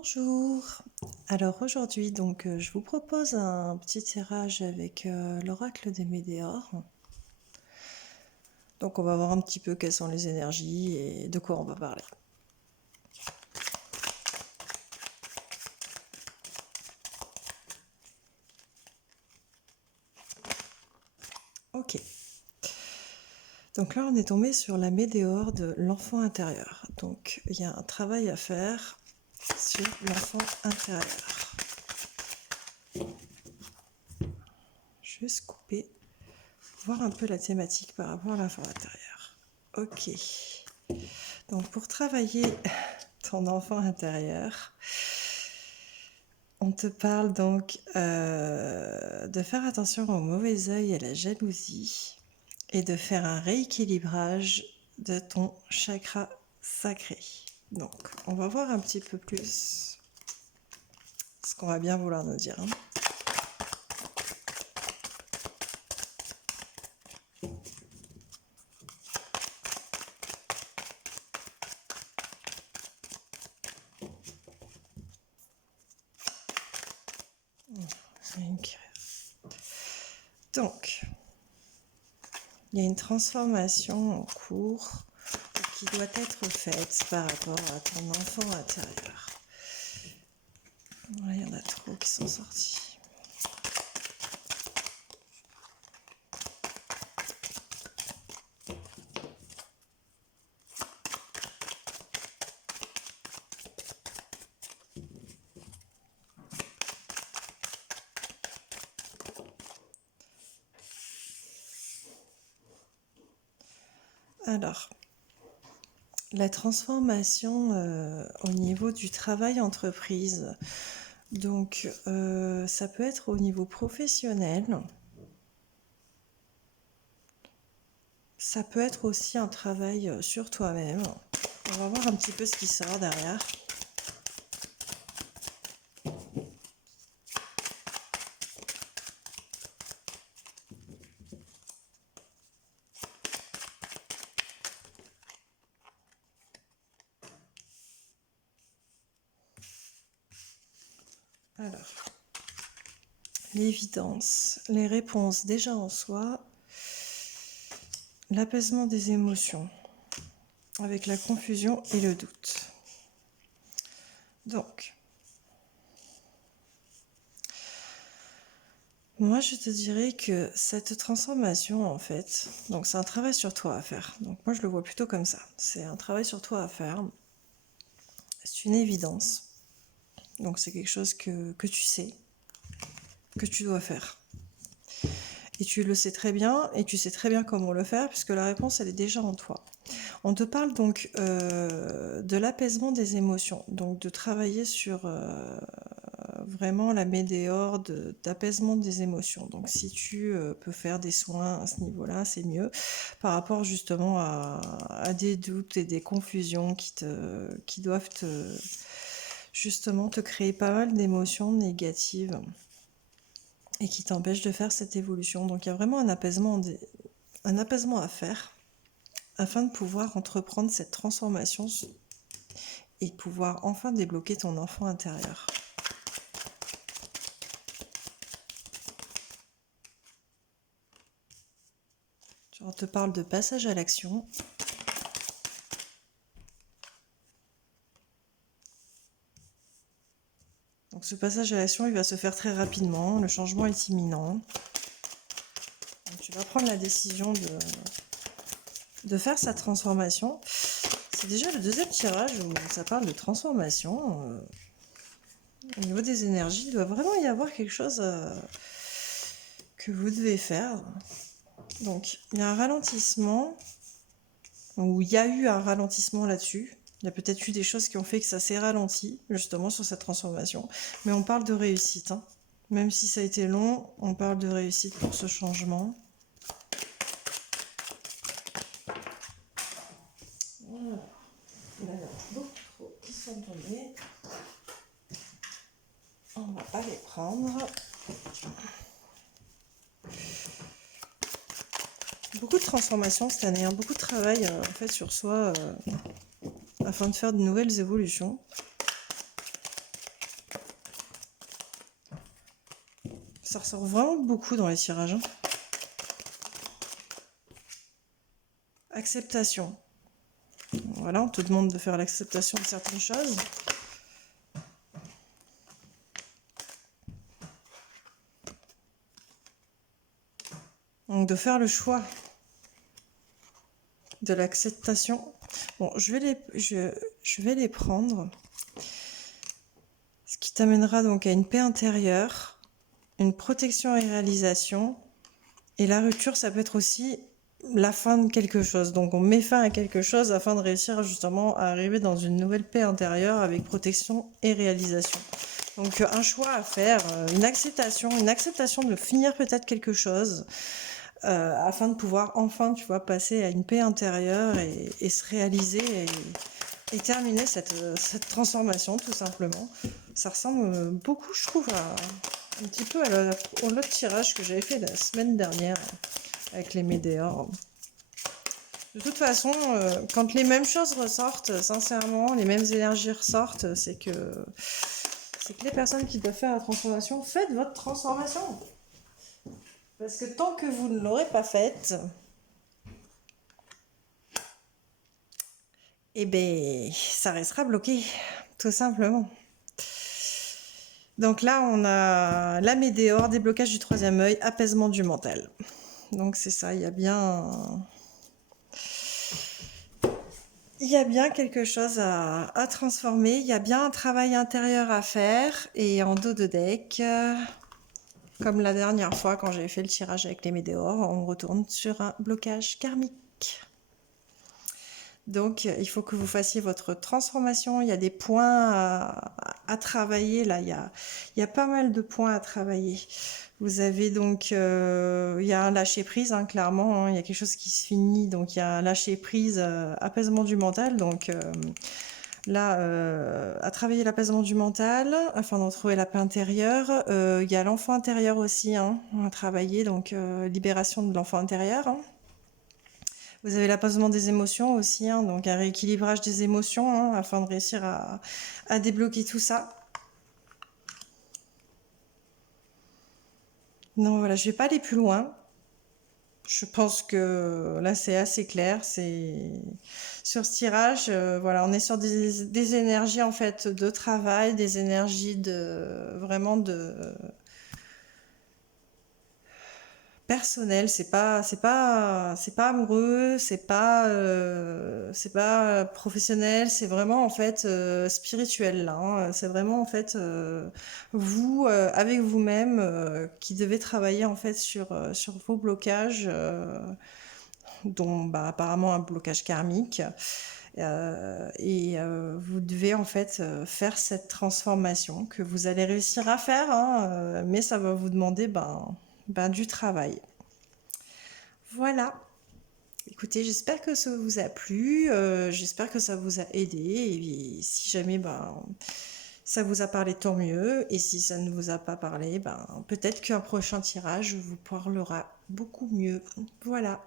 Bonjour. Alors aujourd'hui, je vous propose un petit tirage avec l'oracle des Médéors. Donc on va voir un petit peu quelles sont les énergies et de quoi on va parler. Ok. Donc là, on est tombé sur la Médéor de l'enfant intérieur. Donc il y a un travail à faire sur l'enfant intérieur. Juste couper, voir un peu la thématique par rapport à l'enfant intérieur. Ok. Donc pour travailler ton enfant intérieur, on te parle donc de faire attention au mauvais œil et à la jalousie et de faire un rééquilibrage de ton chakra sacré. Donc, on va voir un petit peu plus ce qu'on va bien vouloir nous dire. Donc, il y a une transformation en cours qui doit être faite par rapport à ton enfant intérieur. Là, il y en a trop qui sont sortis. Alors, la transformation au niveau du travail entreprise, donc ça peut être au niveau professionnel, ça peut être aussi un travail sur toi-même. On va voir un petit peu ce qui sort derrière. Alors, l'évidence, les réponses déjà en soi, l'apaisement des émotions, avec la confusion et le doute. Donc, moi je te dirais que cette transformation en fait, donc c'est un travail sur toi à faire. Donc moi je le vois plutôt comme ça. C'est un travail sur toi à faire. C'est une évidence. Donc c'est quelque chose que tu sais, que tu dois faire. Et tu le sais très bien, et tu sais très bien comment le faire, puisque la réponse, elle est déjà en toi. On te parle donc de l'apaisement des émotions, donc de travailler sur vraiment la médéore d'apaisement des émotions. Donc si tu peux faire des soins à ce niveau-là, c'est mieux, par rapport justement à des doutes et des confusions qui doivent justement te créer pas mal d'émotions négatives et qui t'empêche de faire cette évolution. Donc il y a vraiment un apaisement à faire afin de pouvoir entreprendre cette transformation et pouvoir enfin débloquer ton enfant intérieur. On te parle de passage à l'action. Donc ce passage à l'action, il va se faire très rapidement, le changement est imminent. Donc, tu vas prendre la décision de faire sa transformation. C'est déjà le deuxième tirage où ça parle de transformation. Au niveau des énergies, il doit vraiment y avoir quelque chose que vous devez faire. Donc, il y a un ralentissement, ou il y a eu un ralentissement là-dessus. Il y a peut-être eu des choses qui ont fait que ça s'est ralenti, justement, sur cette transformation. Mais on parle de réussite. Hein. Même si ça a été long, on parle de réussite pour ce changement. Voilà. Il y en a beaucoup trop qui sont tombés. On va pas les prendre. Beaucoup de transformations cette année, hein. Beaucoup de travail en fait sur soi afin de faire de nouvelles évolutions. Ça ressort vraiment beaucoup dans les tirages, hein. Acceptation. Voilà, on te demande de faire l'acceptation de certaines choses. Donc de faire le choix de l'acceptation. Bon, je vais les prendre. Ce qui t'amènera donc à une paix intérieure, une protection et réalisation. Et la rupture, ça peut être aussi la fin de quelque chose. Donc on met fin à quelque chose afin de réussir justement à arriver dans une nouvelle paix intérieure avec protection et réalisation. Donc un choix à faire, une acceptation de finir peut-être quelque chose afin de pouvoir enfin, tu vois, passer à une paix intérieure et se réaliser et terminer cette transformation tout simplement. Ça ressemble beaucoup, je trouve, un petit peu au lot de tirage que j'avais fait la semaine dernière avec les météores. De toute façon, quand les mêmes choses ressortent, sincèrement, les mêmes énergies ressortent, c'est que les personnes qui doivent faire la transformation, faites votre transformation. Parce que tant que vous ne l'aurez pas faite, eh ben, ça restera bloqué, tout simplement. Donc là, on a la météore, déblocage du troisième œil, apaisement du mental. Donc c'est ça, il y a bien quelque chose à transformer, il y a bien un travail intérieur à faire. Et en dos de deck, comme la dernière fois quand j'avais fait le tirage avec les météores, on retourne sur un blocage karmique. Donc il faut que vous fassiez votre transformation, il y a des points à travailler là, il y a pas mal de points à travailler. Vous avez donc, il y a un lâcher prise, hein, clairement, hein, il y a quelque chose qui se finit, donc il y a un lâcher prise, apaisement du mental, donc là, à travailler l'apaisement du mental, afin de retrouver la paix intérieure. Il y a l'enfant intérieur aussi, hein, à travailler, donc libération de l'enfant intérieur, hein. Vous avez l'apaisement des émotions aussi, hein, donc un rééquilibrage des émotions, hein, afin de réussir à débloquer tout ça. Non, voilà, je vais pas aller plus loin. Je pense que là, c'est assez clair. C'est sur ce tirage, voilà, on est sur des énergies en fait de travail, des énergies de vraiment de personnel. C'est pas amoureux, c'est pas professionnel. C'est vraiment en fait spirituel là, hein. C'est vraiment en fait vous avec vous-même qui devez travailler en fait sur vos blocages. Dont bah, apparemment un blocage karmique. Vous devez en fait faire cette transformation que vous allez réussir à faire, hein, mais ça va vous demander du travail. Voilà. Écoutez, j'espère que ça vous a plu, j'espère que ça vous a aidé, et si jamais ça vous a parlé, tant mieux, et si ça ne vous a pas parlé, peut-être qu'un prochain tirage vous parlera beaucoup mieux. Voilà.